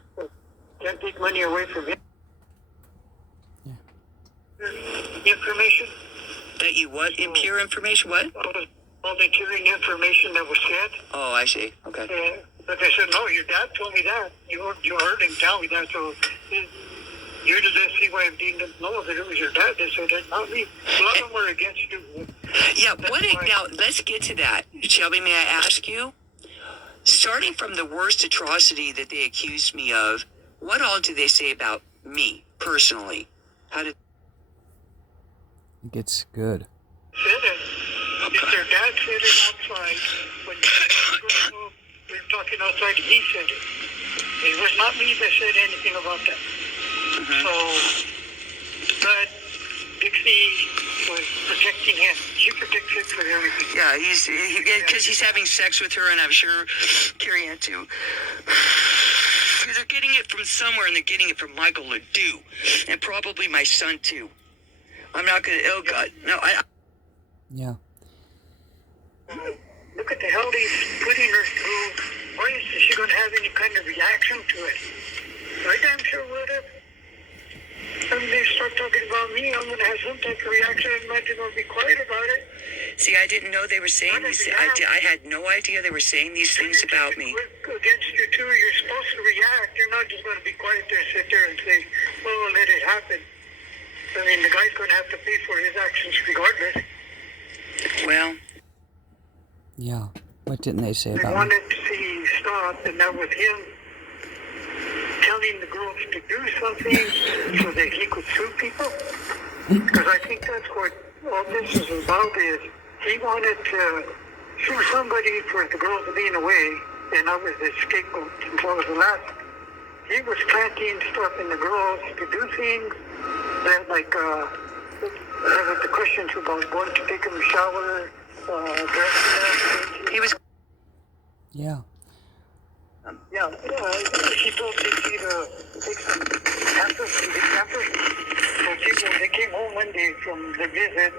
Can't take money away from him. Yeah. Information. That you what? Impure information? What? All the interior information that was said. Oh, I see. Okay. But they said, no, your dad told me that. You heard him tell me that, so you're the CYFD didn't know that it was your dad. They said that, not me. A lot of them were against you. Yeah, now, let's get to that. Shelby, may I ask you? Starting from the worst atrocity that they accused me of, what all do they say about me, personally? How did... It gets good. Said it. If their dad said it outside, when we were talking outside, he said it. It was not me that said anything about that. Mm-hmm. So, but Dixie was protecting him. She protects him for everything. Yeah, because he's having sex with her, and I'm sure Carrie had to. They're getting it from somewhere, and they're getting it from Michael Ledoux, and probably my son, too. I'm not going to, oh, God, no, Yeah. Look at the hell he's putting her through. Why is she going to have any kind of reaction to it? I damn sure would have. When they start talking about me, I'm going to have some type of reaction. I'm not going to be quiet about it. See, I didn't know they were saying these. I had no idea they were saying these things about me. Against you too, you're supposed to react. You're not just going to be quiet there, sit there and say, "Well, let it happen." I mean, the guy's going to have to pay for his actions regardless. Well. Yeah. What didn't they say They about me? wanted to see stop, and that was him telling the girls to do something so that he could sue people. Because I think that's what all this is about is he wanted to sue somebody for the girls being away, and I was the scapegoat since I was the last. He was planting stuff in the girls to do things that, like, there was the questions about going to take a shower, dressing up. He was... Yeah. She told Dixie to take some pampers from the campers. So they came home one day from the visit,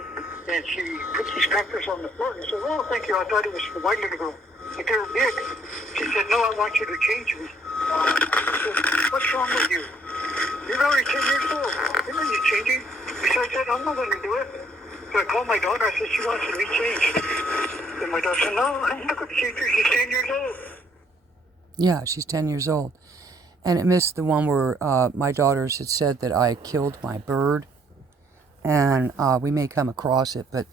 and she put these pampers on the floor. And said, "Oh, thank you. I thought it was for my little girl. But they were big." She said, "No, I want you to change me." I said, "What's wrong with you?" change it. So I said, I'm not going to do it. So I called my daughter. I said, she wants to be changed. And my daughter said, no, I'm not going to change her. She's 10 years old. Yeah, she's 10 years old. And it missed the one where my daughters had said that I killed my bird. And we may come across it, but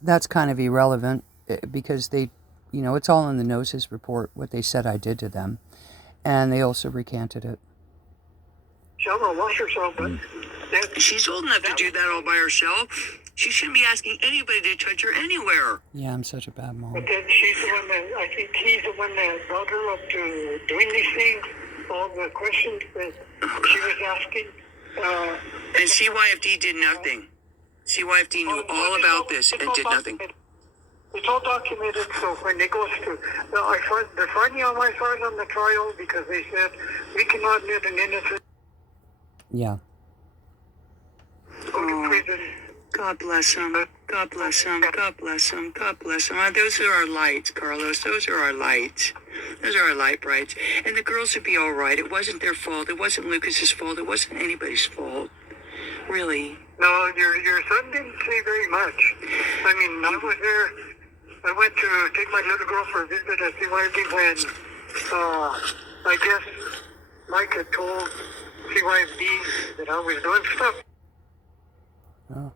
that's kind of irrelevant because they, it's all in the Gnosis report, what they said I did to them. And they also recanted it. She'll wash herself, but She's old enough to do that all by herself. She shouldn't be asking anybody to touch her anywhere. Yeah, I'm such a bad mom. But then she's the one that, I think he's the one that brought her up to doing these things, all the questions that she was asking. And CYFD did nothing. CYFD knew all about this and did nothing. It's all documented, so when it goes to, they're fighting on my side on the trial because they said we cannot let an innocent Yeah. go to prison. God bless him. God bless him. God bless him. God bless him. Those are our lights, Carlos. Those are our lights. Those are our light brights. And the girls would be all right. It wasn't their fault. It wasn't Lucas's fault. It wasn't anybody's fault. Really. No, your son didn't say very much. I mean, I was there. I went to take my little girl for a visit at CYFD when I guess Mike had told CYFD that I was doing stuff. Oh.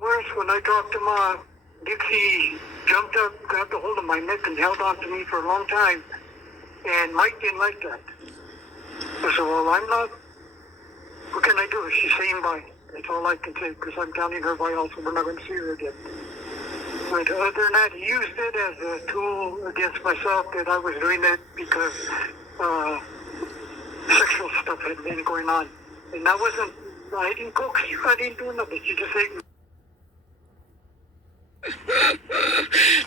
Worse, when I talked to Mom, Dixie jumped up, grabbed a hold of my neck, and held on to me for a long time. And Mike didn't like that. I said, well, I'm not. What can I do? She's saying bye. That's all I can say, because I'm telling her bye also. We're not going to see her again. But other than that, he used it as a tool against myself that I was doing it because sexual stuff had been going on. And I didn't coax you, I didn't do nothing. She just ate me.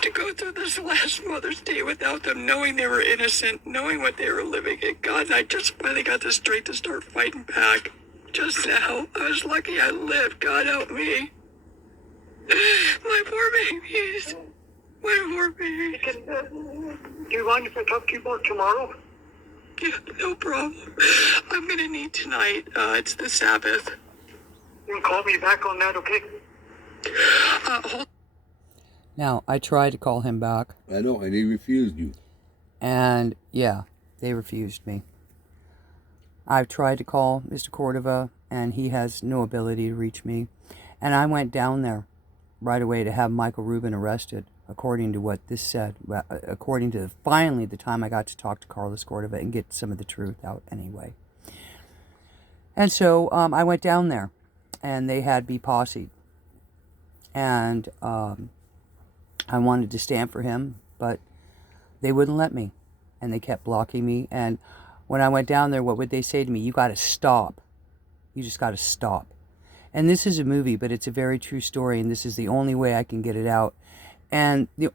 To go through this last Mother's Day without them knowing they were innocent, knowing what they were living in. God, I just finally got the strength to start fighting back. Just now. I was lucky I lived. God help me. My poor babies. My poor babies. Do you mind if I talk to you about tomorrow? Yeah, no problem. I'm gonna need tonight. It's the Sabbath. You can call me back on that, okay? Hold. Now, I tried to call him back. I know, and he refused you. And, yeah, they refused me. I've tried to call Mr. Cordova, and he has no ability to reach me. And I went down there right away to have Michael Rubin arrested, according to what this said. According to, finally, the time I got to talk to Carlos Cordova and get some of the truth out anyway. And so I went down there, and they had me posseed. And I wanted to stand for him, but they wouldn't let me. And they kept blocking me. And when I went down there, what would they say to me? You got to stop. You just got to stop. And this is a movie, but it's a very true story, and this is the only way I can get it out. And the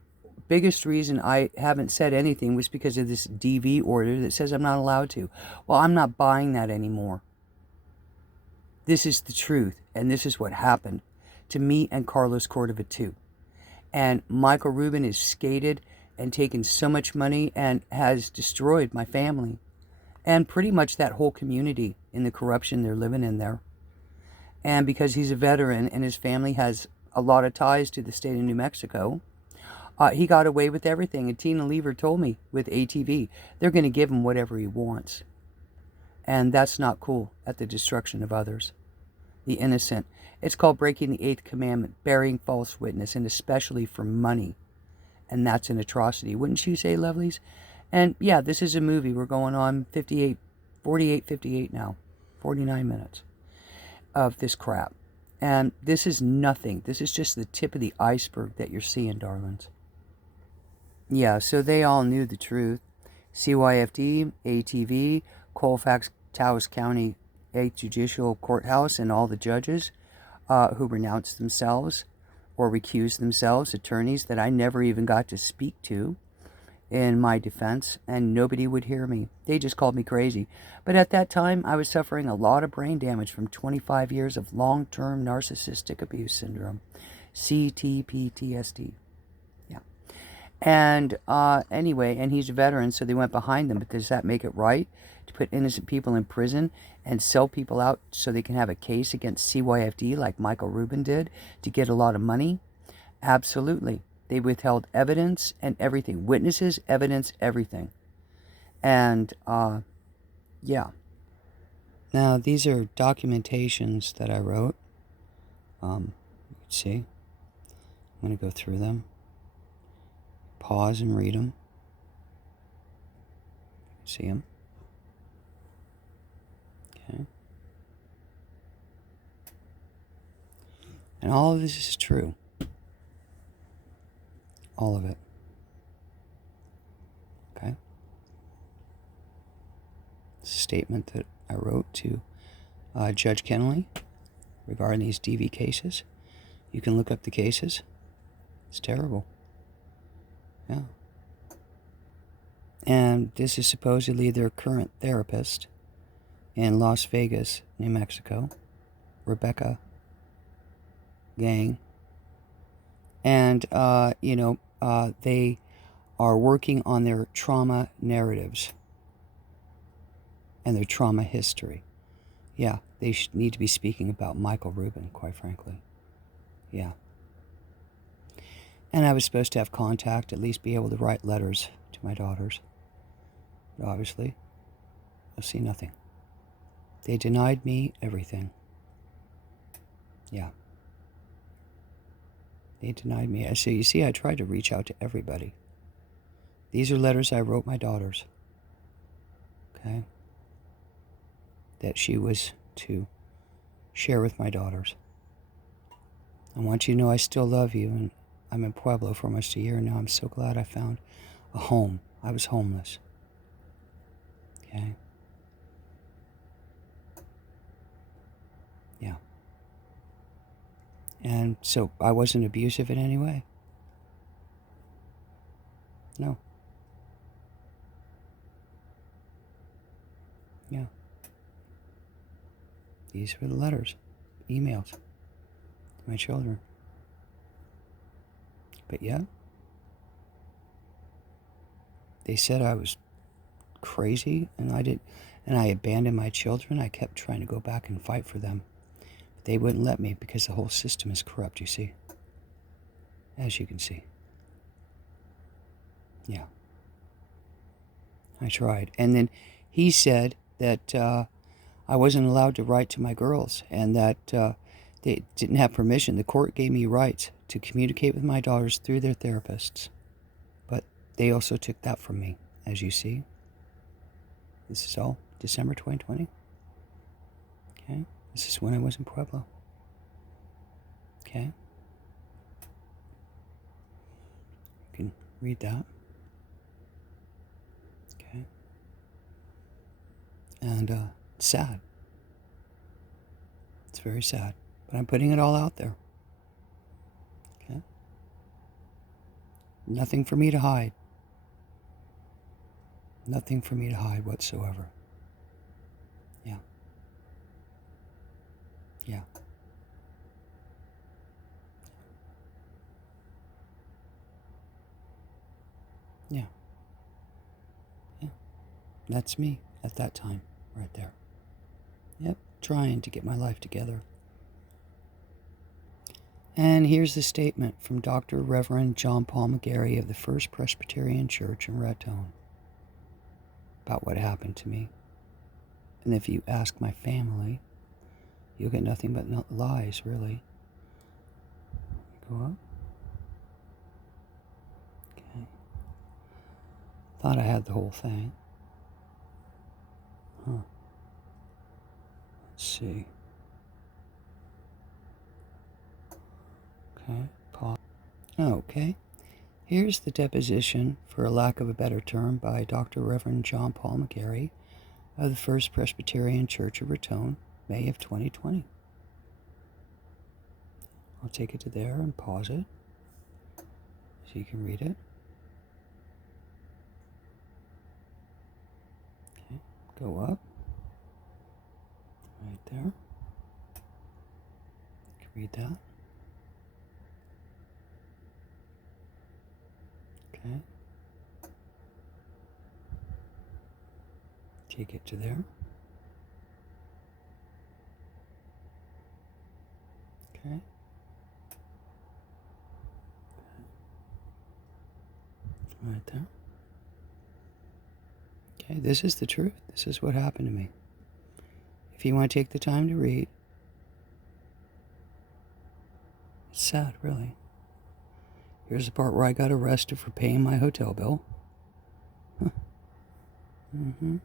biggest reason I haven't said anything was because of this DV order that says I'm not allowed to. Well, I'm not buying that anymore. This is the truth, and this is what happened to me and Carlos Cordova too. And Michael Rubin is skated and taken so much money and has destroyed my family and pretty much that whole community in the corruption they're living in there. And because he's a veteran and his family has a lot of ties to the state of New Mexico, he got away with everything. And Tina Lever told me with ATV, they're going to give him whatever he wants. And that's not cool, at the destruction of others, the innocent. It's called breaking the 8th commandment, bearing false witness, and especially for money. And that's an atrocity. Wouldn't you say, lovelies? And yeah, this is a movie. We're going on 58 now, 49 minutes of this crap. And this is nothing. This is just the tip of the iceberg that you're seeing, darlings. Yeah, so they all knew the truth. CYFD, ATV, Colfax, Toas County 8th Judicial Courthouse, and all the judges who renounced themselves or recused themselves, attorneys that I never even got to speak to in my defense, and nobody would hear me. They just called me crazy. But at that time, I was suffering a lot of brain damage from 25 years of long-term narcissistic abuse syndrome, CTPTSD. Yeah. And anyway, and he's a veteran, so they went behind them. But does that make it right to put innocent people in prison and sell people out so they can have a case against CYFD like Michael Rubin did to get a lot of money? Absolutely. They withheld evidence and everything. Witnesses, evidence, everything. And, yeah. Now, these are documentations that I wrote. Let's see. I'm going to go through them. Pause and read them. See them? Okay. And all of this is true. All of it. Okay? It's a statement that I wrote to Judge Kennelly regarding these DV cases. You can look up the cases. It's terrible. Yeah. And this is supposedly their current therapist in Las Vegas, New Mexico, Rebecca Gang. And, they are working on their trauma narratives and their trauma history. Yeah, they need to be speaking about Michael Rubin, quite frankly. Yeah. And I was supposed to have contact, at least be able to write letters to my daughters. But obviously, I see nothing. They denied me everything. Yeah. They denied me. So you see, I tried to reach out to everybody. These are letters I wrote my daughters. Okay? That she was to share with my daughters. I want you to know I still love you, and I'm in Pueblo for almost a year now. I'm so glad I found a home. I was homeless. Okay? Yeah. And so I wasn't abusive in any way. No. Yeah. These were the letters, emails to my children. But yeah, they said I was crazy and I abandoned my children. I kept trying to go back and fight for them. But they wouldn't let me because the whole system is corrupt, you see. As you can see. Yeah. I tried. And then he said that I wasn't allowed to write to my girls and that they didn't have permission. The court gave me rights to communicate with my daughters through their therapists. But they also took that from me, as you see. This is all December 2020. Okay? This is when I was in Pueblo. Okay? You can read that. Okay? And it's sad. It's very sad. But I'm putting it all out there. Okay? Nothing for me to hide. Nothing for me to hide whatsoever. Yeah. Yeah. Yeah. Yeah. That's me at that time, right there. Yep, trying to get my life together. And here's the statement from Dr. Reverend John Paul McGarry of the First Presbyterian Church in Raton about what happened to me. And if you ask my family, you'll get nothing but lies, really. Go up. Okay. Thought I had the whole thing. Huh. Let's see. Okay, pause. Okay. Here's the deposition, for a lack of a better term, by Dr. Reverend John Paul McGarry of the First Presbyterian Church of Raton, May of 2020. I'll take it to there and pause it so you can read it. Okay, go up. Right there. You can read that. Okay. Take it to there. Okay. Right there. Okay, this is the truth. This is what happened to me. If you want to take the time to read, it's sad, really. Here's the part where I got arrested for paying my hotel bill. Huh. Mm-hmm.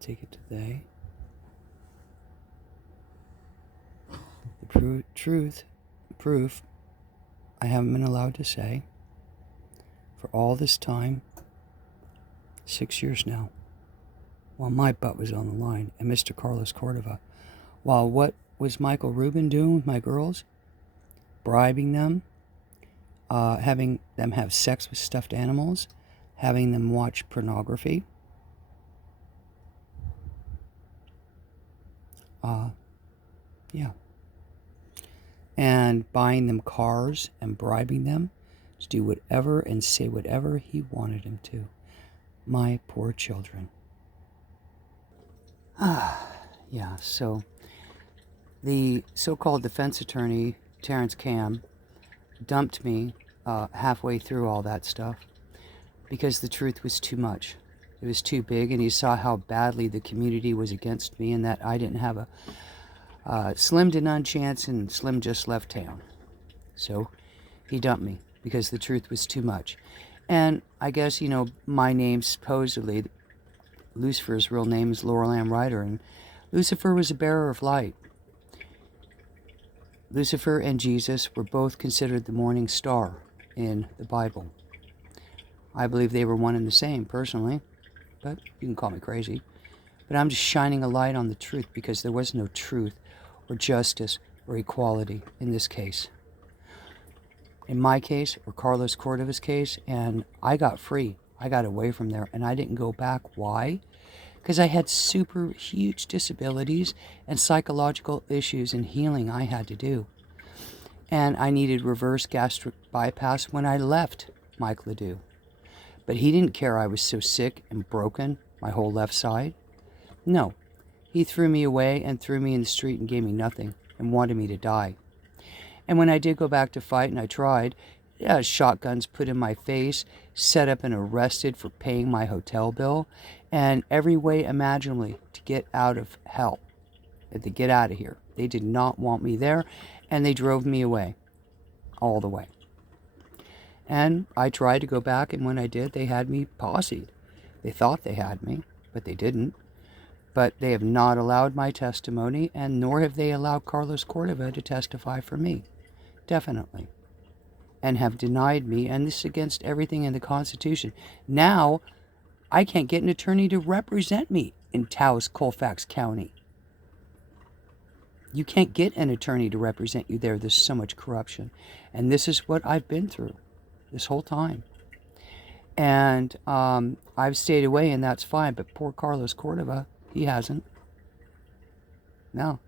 Take it to they. The proof, I haven't been allowed to say for all this time, 6 years now, while my butt was on the line, and Mr. Carlos Cordova. While what was Michael Rubin doing with my girls? Bribing them, having them have sex with stuffed animals, having them watch pornography. Yeah. And buying them cars and bribing them to do whatever and say whatever he wanted them to. My poor children. Yeah, so the so-called defense attorney, Terrence Cam, dumped me halfway through all that stuff because the truth was too much. It was too big, and he saw how badly the community was against me and that I didn't have a slim to none chance, and Slim just left town. So he dumped me because the truth was too much. And I guess, my name supposedly, Lucifer's real name is Laurel Ann Ryder, and Lucifer was a bearer of light. Lucifer and Jesus were both considered the morning star in the Bible. I believe they were one and the same, personally, but you can call me crazy. But I'm just shining a light on the truth because there was no truth or justice or equality in this case. In my case, or Carlos Cordova's case, and I got free. I got away from there, and I didn't go back. Why? Because I had super huge disabilities and psychological issues and healing I had to do. And I needed reverse gastric bypass when I left Mike Ledoux. But he didn't care I was so sick and broken, my whole left side. No, he threw me away and threw me in the street and gave me nothing and wanted me to die. And when I did go back to fight, and I tried, shotguns put in my face, set up and arrested for paying my hotel bill, and every way imaginably to get out of hell, to get out of here. They did not want me there, and they drove me away, all the way. And I tried to go back, and when I did, they had me posseed. They thought they had me, but they didn't. But they have not allowed my testimony, and nor have they allowed Carlos Cordova to testify for me. Definitely. And have denied me, and this is against everything in the Constitution. Now, I can't get an attorney to represent me in Toas, Colfax County. You can't get an attorney to represent you there. There's so much corruption. And this is what I've been through this whole time. And I've stayed away, and that's fine. But poor Carlos Cordova, he hasn't. No.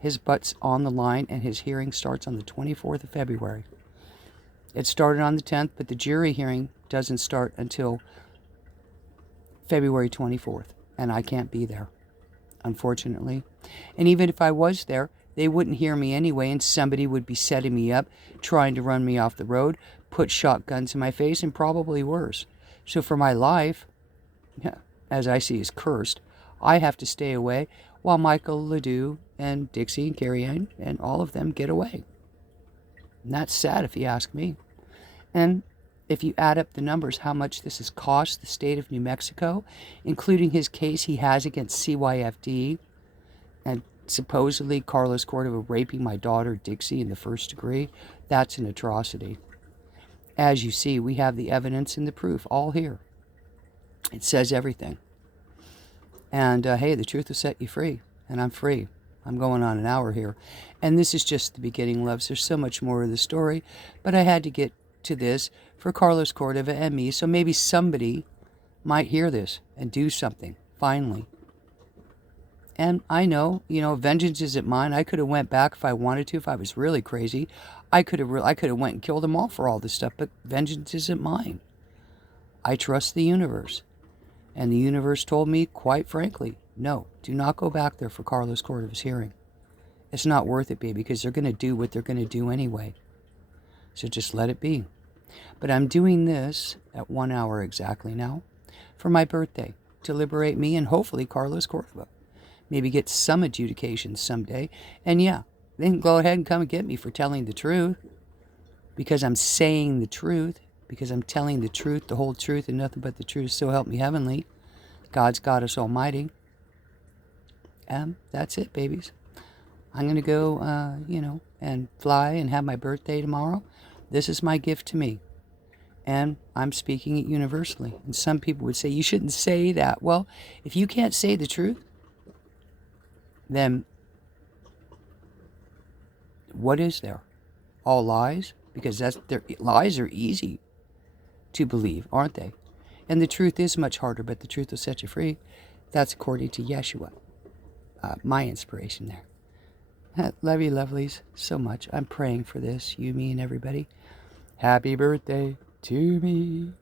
His butt's on the line, and his hearing starts on the 24th of February. It started on the 10th, but the jury hearing doesn't start until February 24th, and I can't be there, unfortunately. And even if I was there, they wouldn't hear me anyway, and somebody would be setting me up, trying to run me off the road, put shotguns in my face, and probably worse. So for my life, as I see is cursed, I have to stay away while Michael Ledoux and Dixie and Carrie Ann and all of them get away. And that's sad if you ask me. And if you add up the numbers, how much this has cost the state of New Mexico, including his case he has against CYFD, and supposedly Carlos Cordova raping my daughter Dixie in the first degree, that's an atrocity. As you see, we have the evidence and the proof all here. It says everything. And hey, the truth will set you free, and I'm free. I'm going on an hour here. And this is just the beginning, loves. There's so much more of the story, but I had to get to this for Carlos Cordova and me, so maybe somebody might hear this and do something, finally. And I know, vengeance isn't mine. I could have went back if I wanted to, if I was really crazy. I could have went and killed them all for all this stuff, but vengeance isn't mine. I trust the universe. And the universe told me, quite frankly, no, do not go back there for Carlos Cordova's hearing. It's not worth it, baby, because they're going to do what they're going to do anyway. So just let it be. But I'm doing this at 1 hour exactly now for my birthday to liberate me and hopefully Carlos Cordova. Maybe get some adjudication someday. And yeah, then go ahead and come and get me for telling the truth. Because I'm saying the truth. Because I'm telling the truth, the whole truth, and nothing but the truth. So help me heavenly. God's got us almighty. And that's it, babies. I'm going to go, and fly and have my birthday tomorrow. This is my gift to me. And I'm speaking it universally. And some people would say, you shouldn't say that. Well, if you can't say the truth, then what is there? All lies? Because lies are easy to believe, aren't they? And the truth is much harder, but the truth will set you free. That's according to Yeshua. My inspiration there. Love you, lovelies, so much. I'm praying for this, you, me, and everybody. Happy birthday to me.